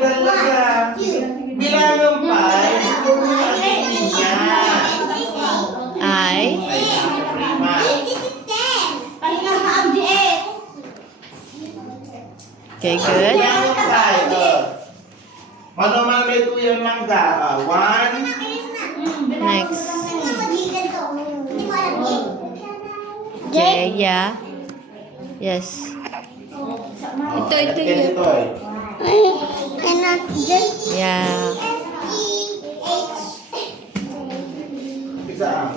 talaga. Bilangan pa. Ito yung activity niya. Ay. Okay, good. Bilangan pa. Mano may ito yung mangga. 1. Next. Okay, yeah. Yes. Ito yun. Yeah. Isa ang.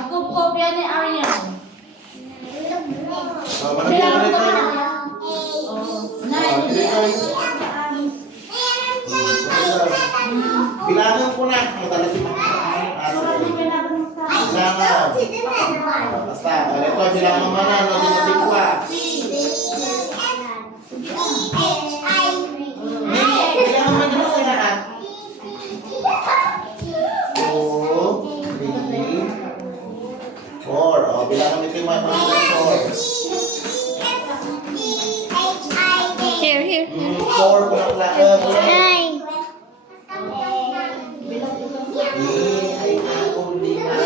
Ako kopya ni Aryan. Malagyan mo ito. Bilangan ko na. Madalas yung mga bilangan. Basta. Ito, bilangan mo na. Natin kwa. Bilangan mo na sa lahat. 2, 3, 4. O, bilangan mo ito yung mga 4. Here. 4 ko lang lang. Ay, ako lima. 1.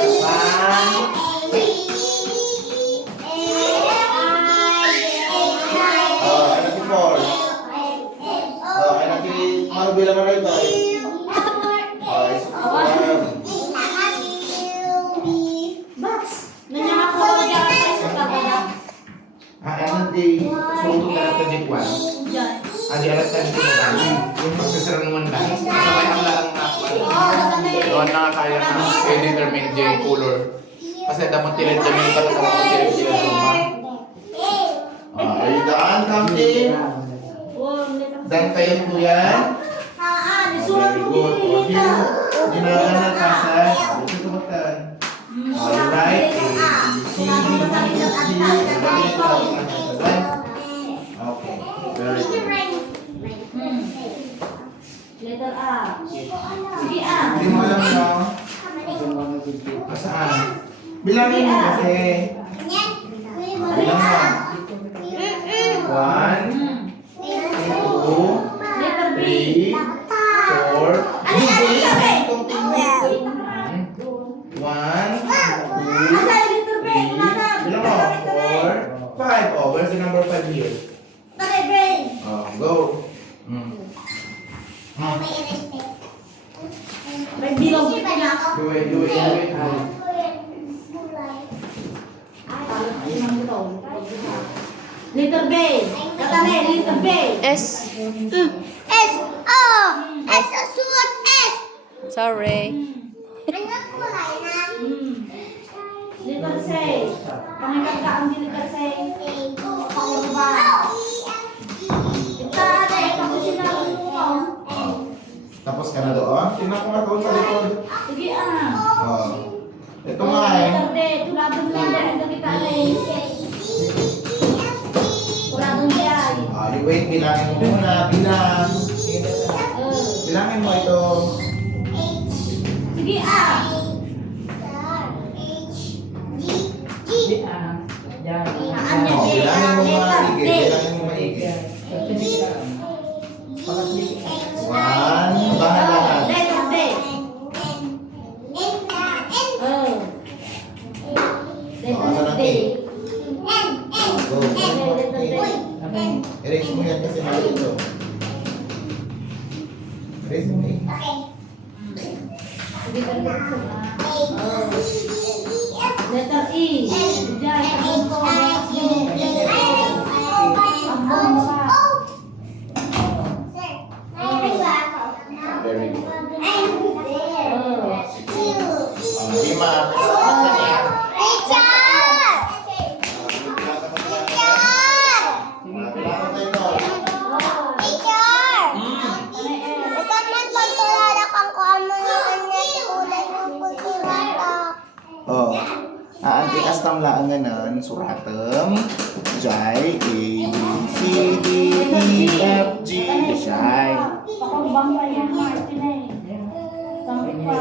Anak si 4. Anak si Mano bilang mana ito? Nanti suruh ka na tajikwan. Adi alat tayo sa mga yung pagkasarang naman lang. Sabay ang lang na doon na kaya na i-determine yung color. Kasi dapat tilid-tilid ka lang ang tilid-tilid naman. Ay, daan, kamti. Dan kayo po yan. Very good. Hindi na lang nagkasay. Ito tumatan. Alright. C, D, E, F, G. Okay. Very good. Letter A. Sige A. Hindi mo alam na. Saan? Bilangin mo kasi. Bilang mo. 1, 2, 3, 4. Bilang mo. 4, 5. Oh, where's the number 5 here? Oh, go. May bilog. Do it. Letter B. Katane, letter B. S. Sorry. Letter C. Pangilan ka ang letter C. Pangalawa. Ito ate, tapos sinabi mo. Tapos ka na doon. Tingnan ko nga doon sa likod. Sige Oh. Ito nga eh. Letter D. Tuladong lang. Ito kita rin. Tuladong yan. Wait, bilangin mo muna. Bilang. Bilangin mo ito. Sige A. Oh, bilangin mo maigi. Bilangin mo maigi. 1, bahala. Letter D. Letter D. Go. Erase mo yan kasi mali ito. Erase mo eh. Letter E. Diyan, sabon ko. Very good. 5. Oh, aantikas tam laan nganan suratem jay A B C D E F G jay. Pakong bangka yan, Martin eh. Sampai pa.